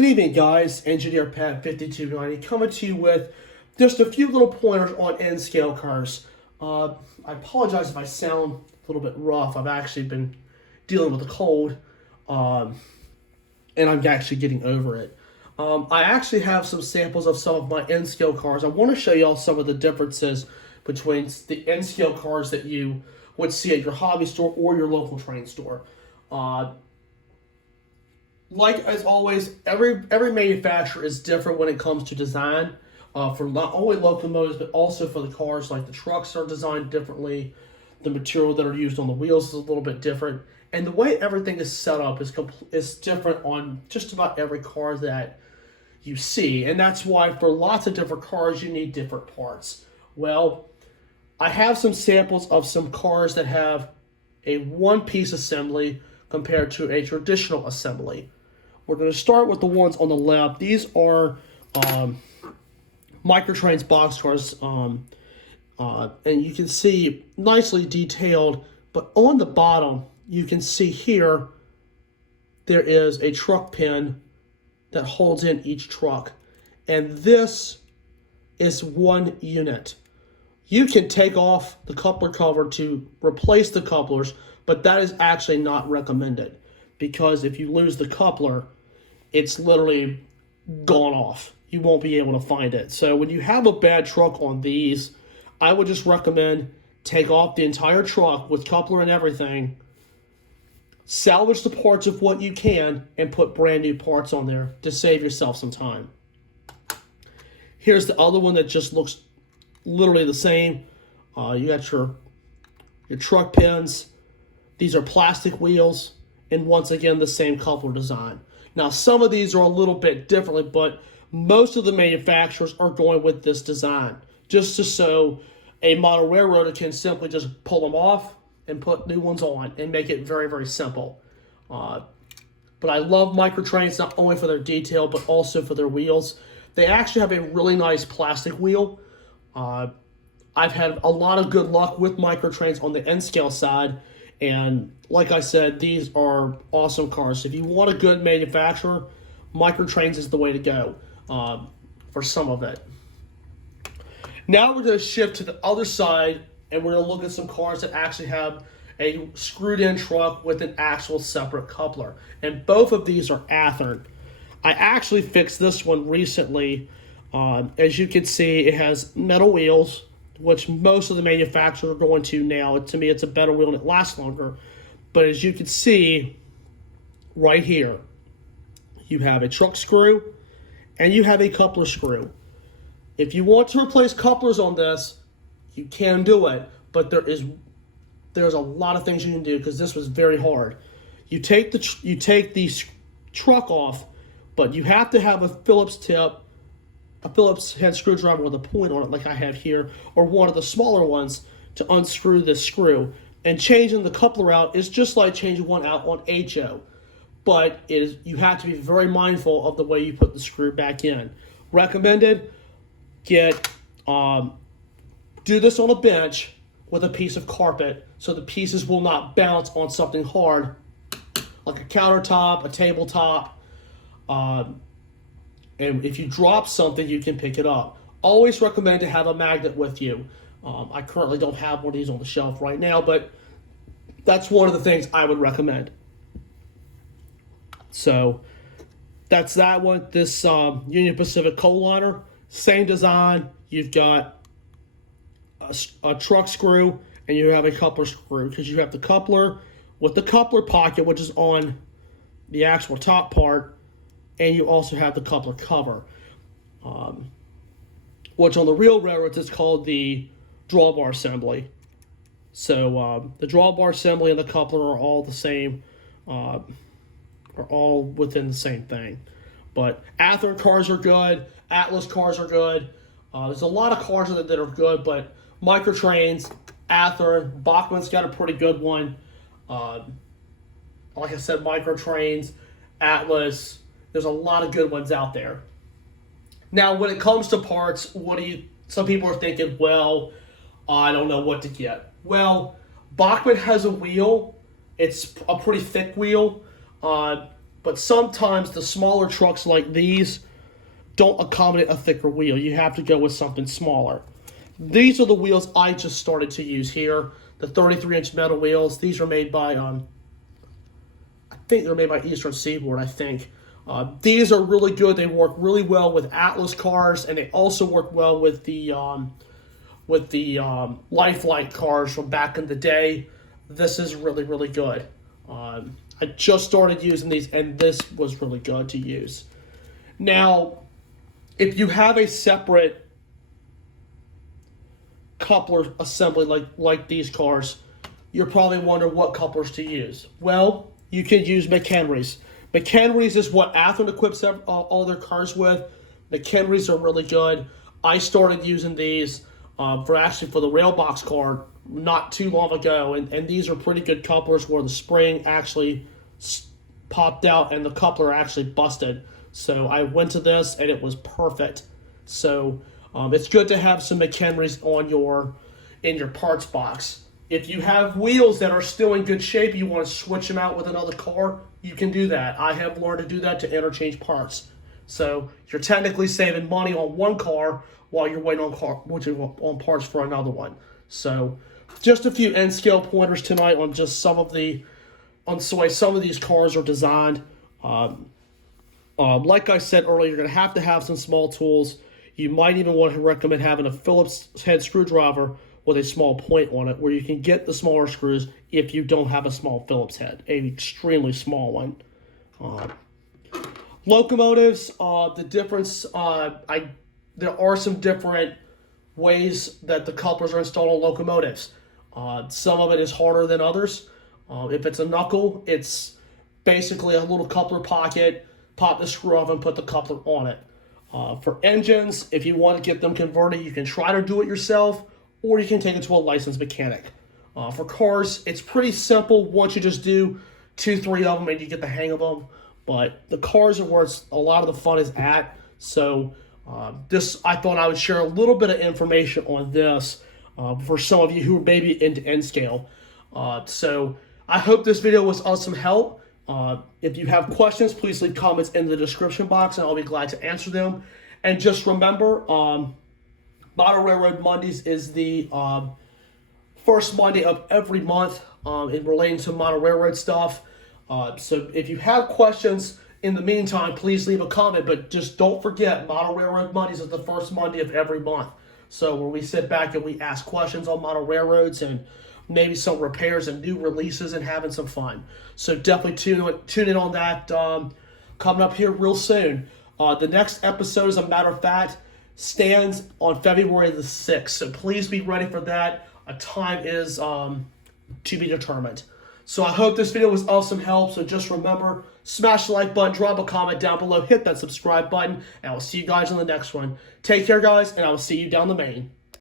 Good evening, guys. Engineer Pat 5290 coming to you with just a few little pointers on N scale cars. I apologize if I sound a little bit rough. I've actually been dealing with a cold, and I'm actually getting over it. I actually have some samples of some of my N scale cars. I want to show y'all some of the differences between the N scale cars that you would see at your hobby store or your local train store. Like as always, every manufacturer is different when it comes to design. For not only locomotives, but also for the cars. Like the trucks are designed differently. The material that are used on the wheels is a little bit different. And the way everything is set up is different on just about every car that you see. And that's why for lots of different cars, you need different parts. Well, I have some samples of some cars that have a one-piece assembly compared to a traditional assembly. We're going to start with the ones on the left. These are Microtrains boxcars, and you can see nicely detailed, but on the bottom, you can see here, there is a truck pin that holds in each truck, and this is one unit. You can take off the coupler cover to replace the couplers, but that is actually not recommended, because if you lose the coupler, it's literally gone off. You won't be able to find it. So when you have a bad truck on these, I would just recommend take off the entire truck with coupler and everything, salvage the parts of what you can, and put brand new parts on there to save yourself some time. Here's the other one that just looks literally the same. You got your truck pins. These are plastic wheels, and once again, the same coupler design. Now, some of these are a little bit differently, but most of the manufacturers are going with this design, just so a model railroader can simply just pull them off and put new ones on and make it very, very simple. But I love Microtrains not only for their detail, but also for their wheels. They actually have a really nice plastic wheel. I've had a lot of good luck with Microtrains on the N-scale side, and like I said, these are awesome cars. If you want a good manufacturer, Microtrains is the way to go for some of it. Now we're going to shift to the other side, and we're going to look at some cars that actually have a screwed-in truck with an actual separate coupler. And both of these are Athearn. I actually fixed this one recently. As you can see, it has metal wheels, which most of the manufacturers are going to now. To me, it's a better wheel and it lasts longer. But as you can see right here, you have a truck screw and you have a coupler screw. If you want to replace couplers on this, you can do it, but there's a lot of things you can do because this was very hard. You take the truck off, but you have to have a Phillips head screwdriver with a point on it like I have here, or one of the smaller ones to unscrew this screw. And changing the coupler out is just like changing one out on HO. But you have to be very mindful of the way you put the screw back in. Recommended, do this on a bench with a piece of carpet so the pieces will not bounce on something hard like a countertop, a tabletop. And if you drop something, you can pick it up. Always recommend to have a magnet with you. I currently don't have one of these on the shelf right now, but that's one of the things I would recommend. So that's that one. This Union Pacific coal liner, same design. You've got a truck screw and you have a coupler screw, because you have the coupler with the coupler pocket, which is on the actual top part, and you also have the coupler cover, which on the real railroads is called the drawbar assembly. So the drawbar assembly and the coupler are all the same, are all within the same thing. But Athearn cars are good, Atlas cars are good. There's a lot of cars that are good, but Microtrains, Athearn, Bachmann's got a pretty good one. Like I said, Microtrains, Atlas. There's a lot of good ones out there. Now, when it comes to parts, some people are thinking, well, I don't know what to get. Well, Bachmann has a wheel. It's a pretty thick wheel. But sometimes the smaller trucks like these don't accommodate a thicker wheel. You have to go with something smaller. These are the wheels I just started to use here. The 33-inch metal wheels. These are made by, I think they're made by Eastern Seaboard, I think. These are really good. They work really well with Atlas cars, and they also work well with the Lifelike cars from back in the day. This is really, really good. I just started using these, and this was really good to use. Now, if you have a separate coupler assembly like these cars, you're probably wondering what couplers to use. Well, you can use McHenry's. McHenry's is what Athearn equips all their cars with. McHenry's are really good. I started using these for the Railbox car not too long ago, and these are pretty good couplers where the spring actually popped out and the coupler actually busted. So I went to this and it was perfect. So it's good to have some McHenry's in your parts box. If you have wheels that are still in good shape, you want to switch them out with another car, you can do that. I have learned to do that to interchange parts. So you're technically saving money on one car while you're waiting on parts for another one. So just a few end scale pointers tonight on just some of the some of these cars are designed. Like I said earlier, you're going to have some small tools. You might even want to recommend having a Phillips head screwdriver with a small point on it, where you can get the smaller screws if you don't have a small Phillips head, an extremely small one. Locomotives, the difference, there are some different ways that the couplers are installed on locomotives. Some of it is harder than others. If it's a knuckle, it's basically a little coupler pocket, pop the screw off and put the coupler on it. For engines, if you want to get them converted, you can try to do it yourself, or you can take it to a licensed mechanic. For cars, it's pretty simple once you just do 2-3 of them and you get the hang of them. But the cars are where a lot of the fun is at. So I thought I would share a little bit of information on this for some of you who are maybe into N scale. So I hope this video was of some help. If you have questions, please leave comments in the description box and I'll be glad to answer them. And just remember, Model Railroad Mondays is the first Monday of every month in relating to Model Railroad stuff. So if you have questions in the meantime, please leave a comment. But just don't forget, Model Railroad Mondays is the first Monday of every month. So where we sit back and we ask questions on model railroads and maybe some repairs and new releases and having some fun. So definitely tune in on that coming up here real soon. The next episode, as a matter of fact, stands on February the 6th. So please be ready for that. A time is to be determined. So I hope this video was of some help. So just remember, smash the like button, drop a comment down below, hit that subscribe button, and I will see you guys on the next one. Take care, guys, and I will see you down the main.